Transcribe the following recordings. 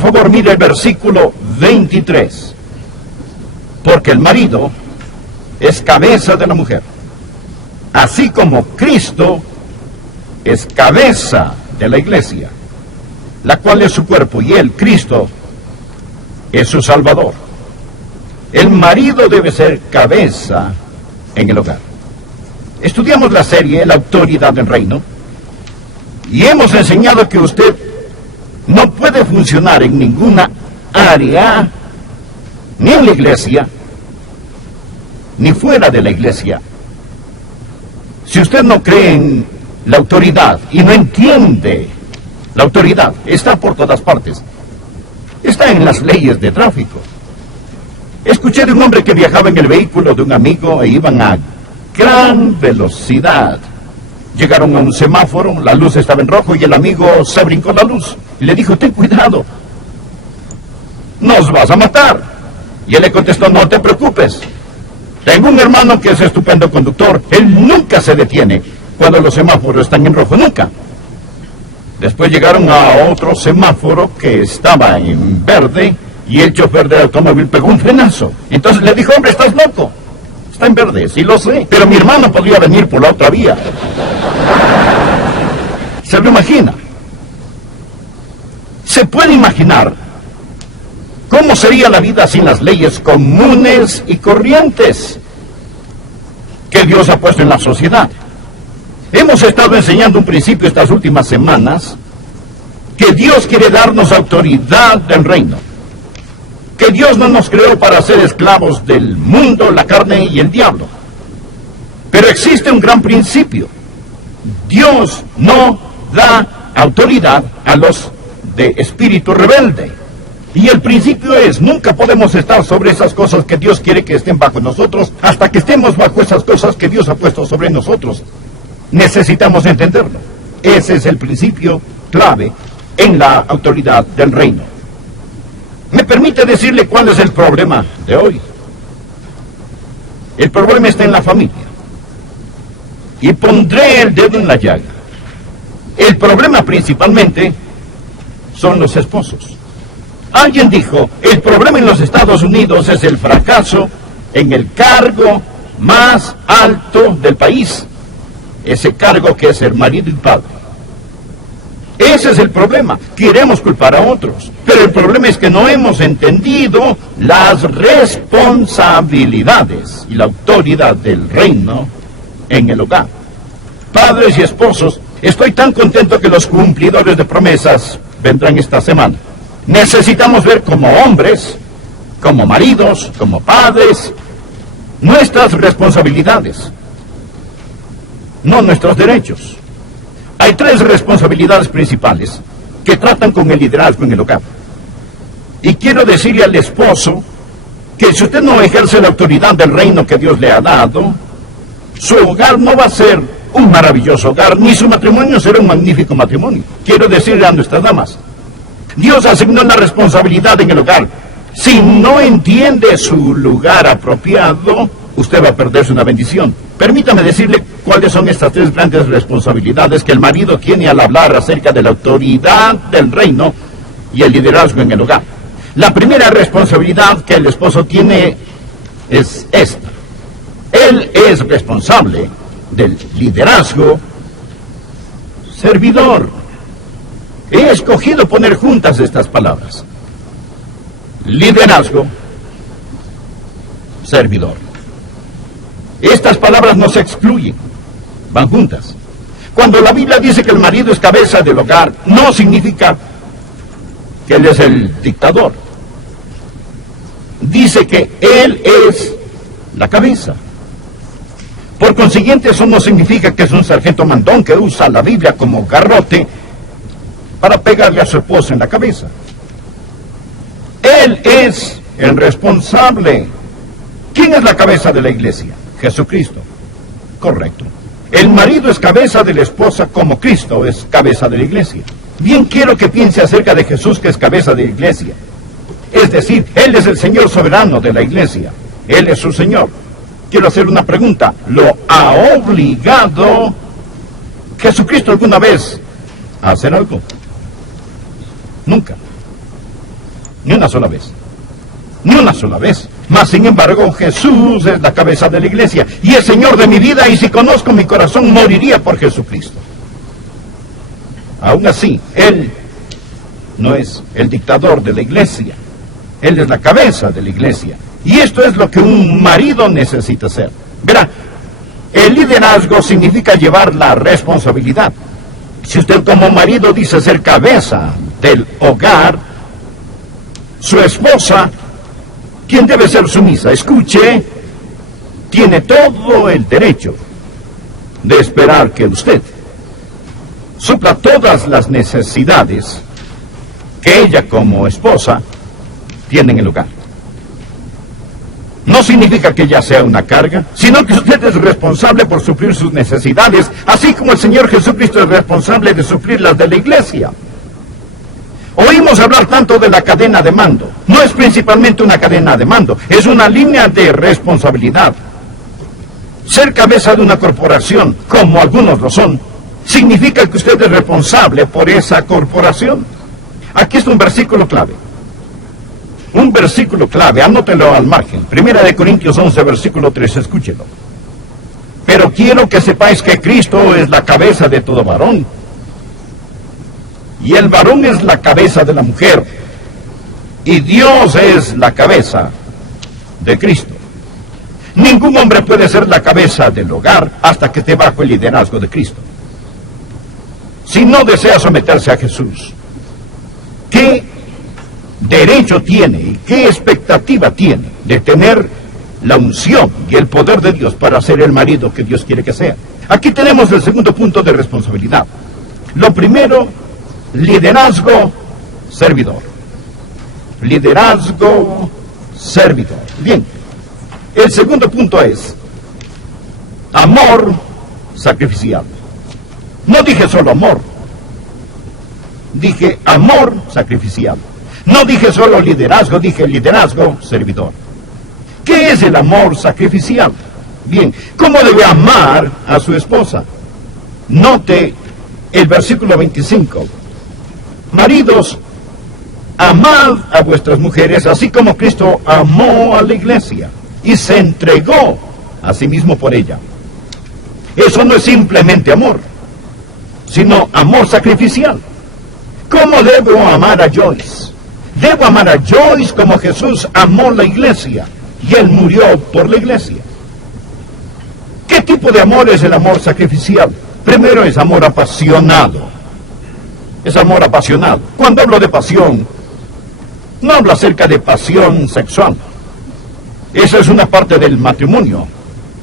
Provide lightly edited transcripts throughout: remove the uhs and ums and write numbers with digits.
por favor, mire el versículo 23. Porque el marido es cabeza de la mujer, así como Cristo es cabeza de la iglesia, la cual es su cuerpo, y él, Cristo, es su Salvador. El marido debe ser cabeza en el hogar. Estudiamos la serie La autoridad del reino y hemos enseñado que usted no puede funcionar en ninguna área, ni en la iglesia, ni fuera de la iglesia, si usted no cree en la autoridad y no entiende. La autoridad está por todas partes. Está en las leyes de tráfico. Escuché de un hombre que viajaba en el vehículo de un amigo e iban a gran velocidad. Llegaron a un semáforo, la luz estaba en rojo y el amigo se brincó la luz. Y le dijo, ten cuidado, nos vas a matar. Y él le contestó, no te preocupes. Tengo un hermano que es estupendo conductor. Él nunca se detiene cuando los semáforos están en rojo, nunca. Después llegaron a otro semáforo que estaba en verde y el chofer del automóvil pegó un frenazo. Entonces le dijo, hombre, estás loco. Está en verde, sí lo sé, pero mi hermano podría venir por la otra vía. ¿Se lo imagina? ¿Se puede imaginar cómo sería la vida sin las leyes comunes y corrientes que Dios ha puesto en la sociedad? Hemos estado enseñando un principio estas últimas semanas, que Dios quiere darnos autoridad del reino, que Dios no nos creó para ser esclavos del mundo, la carne y el diablo. Pero existe un gran principio. Dios no da autoridad a los de espíritu rebelde. Y el principio es, nunca podemos estar sobre esas cosas que Dios quiere que estén bajo nosotros, hasta que estemos bajo esas cosas que Dios ha puesto sobre nosotros. Necesitamos entenderlo. Ese es el principio clave en la autoridad del reino. ¿Me permite decirle cuál es el problema de hoy? El problema está en la familia. Y pondré el dedo en la llaga. El problema principalmente son los esposos. Alguien dijo, el problema en los Estados Unidos es el fracaso en el cargo más alto del país. Ese cargo que es ser marido y padre. Ese es el problema. Queremos culpar a otros, pero el problema es que no hemos entendido las responsabilidades y la autoridad del reino en el hogar. Padres y esposos, estoy tan contento que los cumplidores de promesas vendrán esta semana. Necesitamos ver como hombres, como maridos, como padres, nuestras responsabilidades, no nuestros derechos. Hay 3 responsabilidades principales que tratan con el liderazgo en el hogar. Y quiero decirle al esposo que si usted no ejerce la autoridad del reino que Dios le ha dado, su hogar no va a ser un maravilloso hogar, ni su matrimonio será un magnífico matrimonio. Quiero decirle a nuestras damas, Dios asignó la responsabilidad en el hogar. Si no entiende su lugar apropiado, usted va a perderse una bendición. Permítame decirle cuáles son estas 3 grandes responsabilidades que el marido tiene al hablar acerca de la autoridad del reino y el liderazgo en el hogar. La primera responsabilidad que el esposo tiene es esta. Él es responsable del liderazgo servidor. He escogido poner juntas estas palabras. Liderazgo servidor. Estas palabras no se excluyen, van juntas. Cuando la Biblia dice que el marido es cabeza del hogar, no significa que él es el dictador. Dice que él es la cabeza. Por consiguiente, eso no significa que es un sargento mandón que usa la Biblia como garrote para pegarle a su esposa en la cabeza. Él es el responsable. ¿Quién es la cabeza de la iglesia? Jesucristo. Correcto. El marido es cabeza de la esposa como Cristo es cabeza de la iglesia. Bien quiero que piense acerca de Jesús, que es cabeza de la iglesia. Es decir, Él es el Señor soberano de la iglesia. Él es su Señor. Quiero hacer una pregunta. ¿Lo ha obligado Jesucristo alguna vez a hacer algo? Nunca. Ni una sola vez. Ni una sola vez. Mas, sin embargo, Jesús es la cabeza de la iglesia y es Señor de mi vida, y si conozco mi corazón, moriría por Jesucristo. Aún así, Él no es el dictador de la iglesia. Él es la cabeza de la iglesia. Y esto es lo que un marido necesita hacer. Verá, el liderazgo significa llevar la responsabilidad. Si usted como marido dice ser cabeza del hogar, su esposa, ¿quién debe ser sumisa? Escuche, tiene todo el derecho de esperar que usted supla todas las necesidades que ella como esposa tiene en el hogar. No significa que ella sea una carga, sino que usted es responsable por suplir sus necesidades, así como el Señor Jesucristo es responsable de suplir las de la iglesia. Oímos hablar tanto de la cadena de mando. No es principalmente una cadena de mando, es una línea de responsabilidad. Ser cabeza de una corporación, como algunos lo son, significa que usted es responsable por esa corporación. Aquí está un versículo clave. Un versículo clave, anótelo al margen. 1 Corintios 11, versículo 3, escúchelo. Pero quiero que sepáis que Cristo es la cabeza de todo varón. Y el varón es la cabeza de la mujer. Y Dios es la cabeza de Cristo. Ningún hombre puede ser la cabeza del hogar hasta que esté bajo el liderazgo de Cristo. Si no desea someterse a Jesús, ¿qué derecho tiene y qué expectativa tiene de tener la unción y el poder de Dios para ser el marido que Dios quiere que sea? Aquí tenemos el segundo punto de responsabilidad. Lo primero, liderazgo, servidor. Liderazgo, servidor. Bien, el segundo punto es amor sacrificial. No dije solo amor, dije amor sacrificial. No dije solo liderazgo, dije liderazgo servidor. ¿Qué es el amor sacrificial? Bien, ¿cómo debe amar a su esposa? Note el versículo 25. Maridos, amad a vuestras mujeres, así como Cristo amó a la iglesia y se entregó a sí mismo por ella. Eso no es simplemente amor, sino amor sacrificial. ¿Cómo debo amar a Joyce? Debo amar a Joyce como Jesús amó la iglesia y Él murió por la iglesia. ¿Qué tipo de amor es el amor sacrificial? Primero es amor apasionado. Es amor apasionado. Cuando hablo de pasión, no hablo acerca de pasión sexual. Esa es una parte del matrimonio.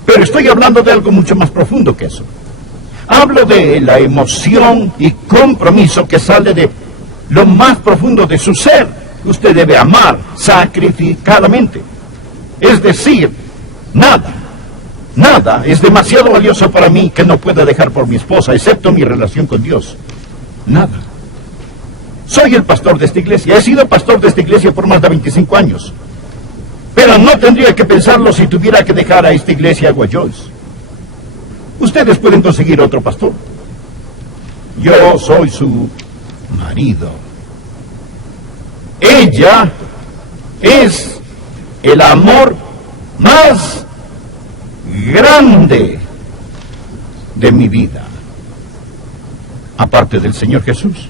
Pero estoy hablando de algo mucho más profundo que eso. Hablo de la emoción y compromiso que sale de lo más profundo de su ser. Usted debe amar sacrificadamente. Es decir, nada es demasiado valioso para mí que no pueda dejar por mi esposa, excepto mi relación con Dios. Nada. Soy el pastor de esta iglesia. He sido pastor de esta iglesia por más de 25 años. Pero no tendría que pensarlo si tuviera que dejar a esta iglesia a Joyce. Ustedes pueden conseguir otro pastor. Yo soy su marido. Ella es el amor más grande de mi vida, aparte del Señor Jesús.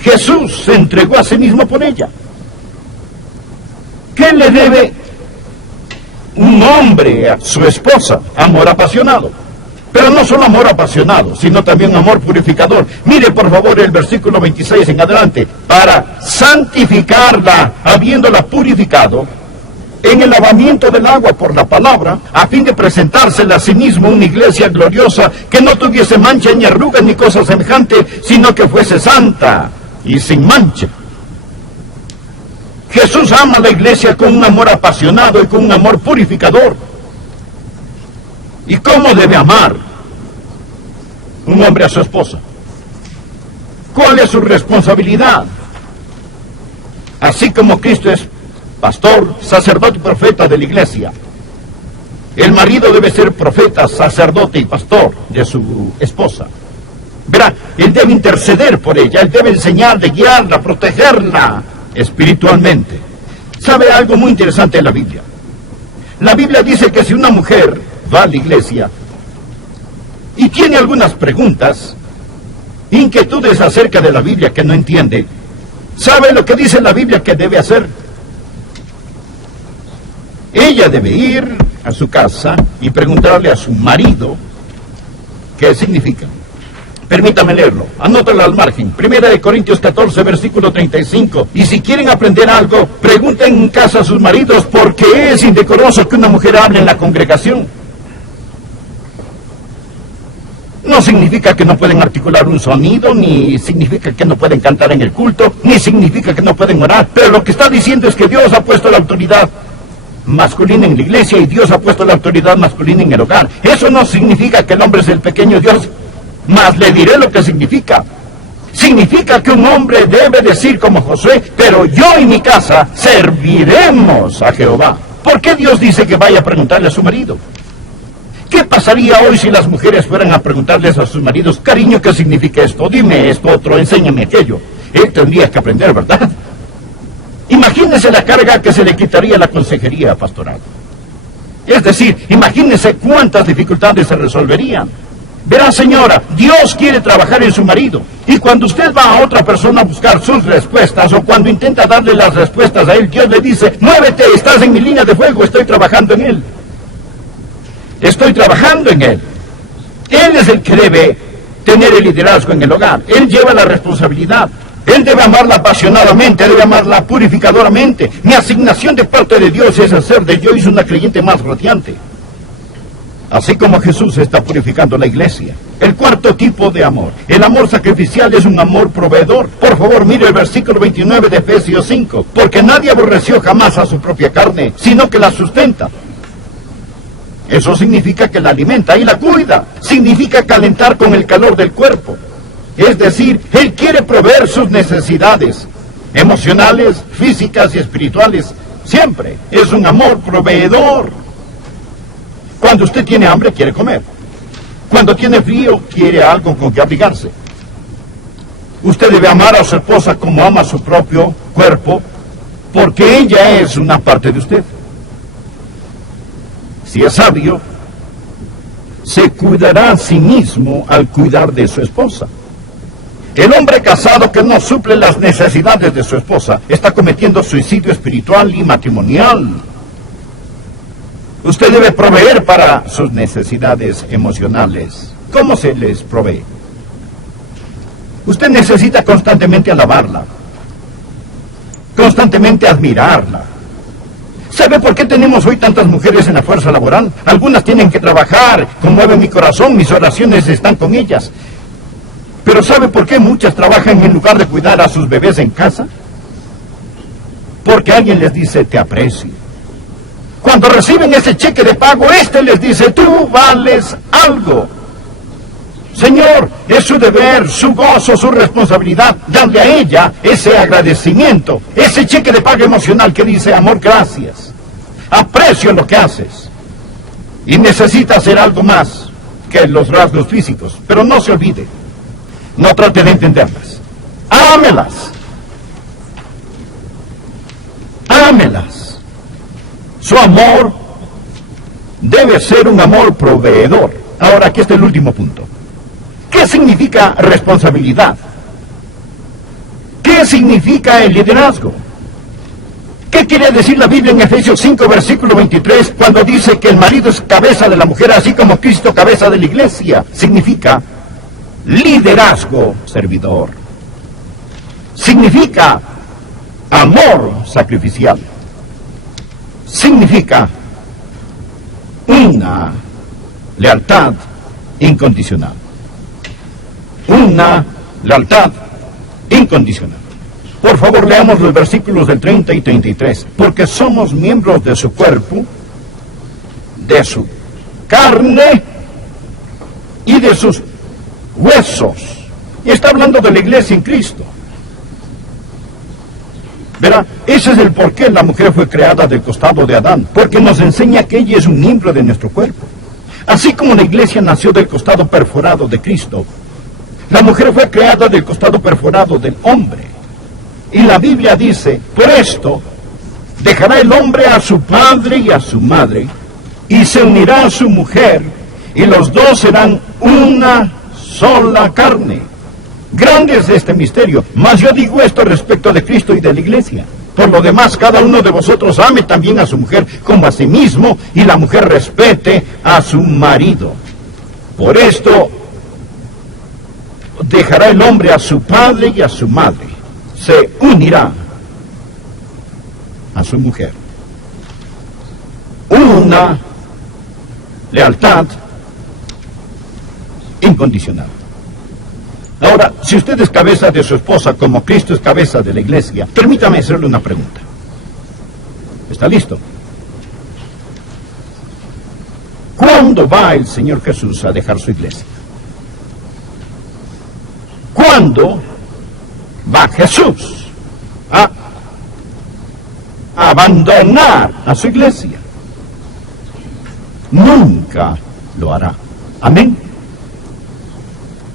Jesús se entregó a sí mismo por ella. ¿Qué le debe un hombre a su esposa? Amor apasionado. Pero no solo amor apasionado, sino también amor purificador. Mire por favor el versículo 26 en adelante. Para santificarla, habiéndola purificado en el lavamiento del agua por la palabra, a fin de presentársela a sí mismo una iglesia gloriosa, que no tuviese mancha ni arrugas ni cosa semejante, sino que fuese santa y sin mancha. Jesús ama a la iglesia con un amor apasionado y con un amor purificador. ¿Y cómo debe amar un hombre a su esposa? ¿Cuál es su responsabilidad? Así como Cristo es pastor, sacerdote y profeta de la iglesia, el marido debe ser profeta, sacerdote y pastor de su esposa. Verá, él debe interceder por ella, él debe enseñarle, guiarla, protegerla, espiritualmente. ¿Sabe algo muy interesante en la Biblia? La Biblia dice que si una mujer va a la iglesia y tiene algunas preguntas, inquietudes acerca de la Biblia que no entiende, ¿sabe lo que dice la Biblia que debe hacer? Ella debe ir a su casa y preguntarle a su marido qué significa. Permítame leerlo, anótalo al margen. 1 Corintios 14, versículo 35. Y si quieren aprender algo, pregunten en casa a sus maridos, porque es indecoroso que una mujer hable en la congregación. No significa que no pueden articular un sonido, ni significa que no pueden cantar en el culto, ni significa que no pueden orar. Pero lo que está diciendo es que Dios ha puesto la autoridad masculina en la iglesia y Dios ha puesto la autoridad masculina en el hogar. Eso no significa que el hombre es el pequeño Dios. Mas le diré lo que significa. Significa que un hombre debe decir como Josué, pero yo y mi casa serviremos a Jehová. ¿Por qué Dios dice que vaya a preguntarle a su marido? ¿Qué pasaría hoy si las mujeres fueran a preguntarles a sus maridos, cariño, qué significa esto? Dime esto, otro, enséñame aquello. Él tendría que aprender, ¿verdad? Imagínese la carga que se le quitaría a la consejería pastoral. Es decir, imagínese cuántas dificultades se resolverían. Verá, señora, Dios quiere trabajar en su marido. Y cuando usted va a otra persona a buscar sus respuestas, o cuando intenta darle las respuestas a él, Dios le dice, muévete, estás en mi línea de fuego, estoy trabajando en él. Estoy trabajando en él. Él es el que debe tener el liderazgo en el hogar. Él lleva la responsabilidad. Él debe amarla apasionadamente, debe amarla purificadoramente. Mi asignación de parte de Dios es hacer de Joyce una creyente más radiante. Así como Jesús está purificando la iglesia. El cuarto tipo de amor. El amor sacrificial es un amor proveedor. Por favor, mire el versículo 29 de Efesios 5. Porque nadie aborreció jamás a su propia carne, sino que la sustenta. Eso significa que la alimenta y la cuida. Significa calentar con el calor del cuerpo. Es decir, Él quiere proveer sus necesidades emocionales, físicas y espirituales. Siempre es un amor proveedor. Cuando usted tiene hambre, quiere comer. Cuando tiene frío, quiere algo con que abrigarse. Usted debe amar a su esposa como ama su propio cuerpo, porque ella es una parte de usted. Si es sabio, se cuidará a sí mismo al cuidar de su esposa. El hombre casado que no suple las necesidades de su esposa está cometiendo suicidio espiritual y matrimonial. Usted debe proveer para sus necesidades emocionales. ¿Cómo se les provee? Usted necesita constantemente alabarla, constantemente admirarla. ¿Sabe por qué tenemos hoy tantas mujeres en la fuerza laboral? Algunas tienen que trabajar, conmueve mi corazón, mis oraciones están con ellas. Pero ¿sabe por qué muchas trabajan en lugar de cuidar a sus bebés en casa? Porque alguien les dice, te aprecio. Cuando reciben ese cheque de pago, les dice, tú vales algo. Señor, es su deber, su gozo, su responsabilidad, darle a ella ese agradecimiento, ese cheque de pago emocional que dice, amor, gracias. Aprecio lo que haces. Y necesita hacer algo más que los rasgos físicos. Pero no se olvide, no trate de entenderlas. Ámelas. Ámelas. Su amor debe ser un amor proveedor. Ahora, aquí está el último punto. ¿Qué significa responsabilidad? ¿Qué significa el liderazgo? ¿Qué quiere decir la Biblia en Efesios 5, versículo 23, cuando dice que el marido es cabeza de la mujer, así como Cristo cabeza de la iglesia? Significa liderazgo servidor. Significa amor sacrificial. Significa una lealtad incondicional. Una lealtad incondicional. Por favor, leamos los versículos del 30 y 33. Porque somos miembros de su cuerpo, de su carne y de sus huesos. Y está hablando de la iglesia en Cristo. Verá, ese es el por qué la mujer fue creada del costado de Adán. Porque nos enseña que ella es un miembro de nuestro cuerpo. Así como la iglesia nació del costado perforado de Cristo, la mujer fue creada del costado perforado del hombre. Y la Biblia dice, por esto, dejará el hombre a su padre y a su madre, y se unirá a su mujer, y los dos serán una sola carne. Grande es este misterio, mas yo digo esto respecto de Cristo y de la iglesia. Por lo demás, cada uno de vosotros ame también a su mujer como a sí mismo, y la mujer respete a su marido. Por esto, dejará el hombre a su padre y a su madre, se unirá a su mujer. Una lealtad incondicional. Ahora, si usted es cabeza de su esposa como Cristo es cabeza de la iglesia, permítame hacerle una pregunta. ¿Está listo? ¿Cuándo va el Señor Jesús a dejar su iglesia? ¿Cuándo va Jesús a abandonar a su iglesia? Nunca lo hará. Amén.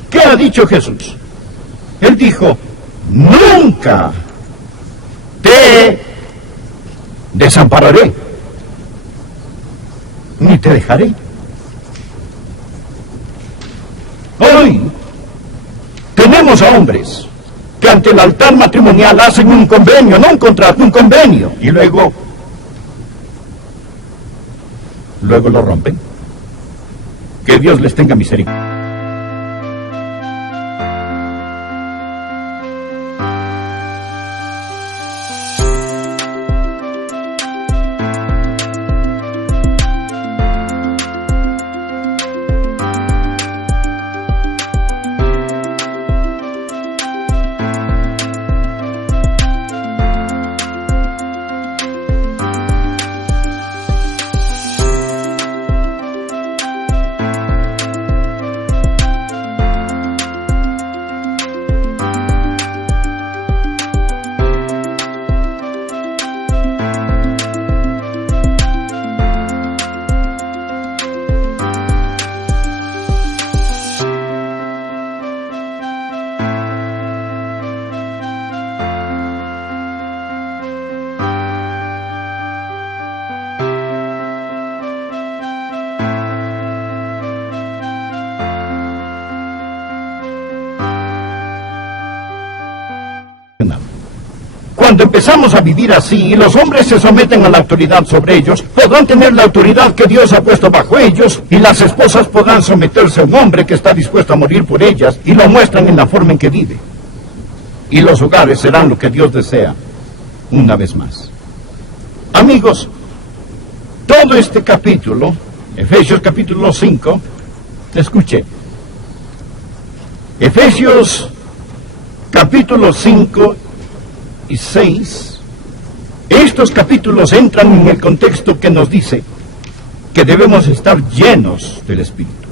¿Qué ha dicho Jesús? Él dijo, nunca te desampararé, ni te dejaré. Hoy tenemos a hombres que ante el altar matrimonial hacen un convenio, no un contrato, un convenio, y luego lo rompen. Que Dios les tenga misericordia. Cuando empezamos a vivir así y los hombres se someten a la autoridad sobre ellos, podrán tener la autoridad que Dios ha puesto bajo ellos, y las esposas podrán someterse a un hombre que está dispuesto a morir por ellas, y lo muestran en la forma en que vive. Y los hogares serán lo que Dios desea, una vez más. Amigos, todo este capítulo, Efesios capítulo 5, escuche. Efesios capítulo 5 y 6, estos capítulos entran en el contexto que nos dice que debemos estar llenos del Espíritu.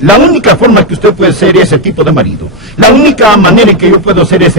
La única forma que usted puede ser ese tipo de marido, la única manera en que yo puedo ser ese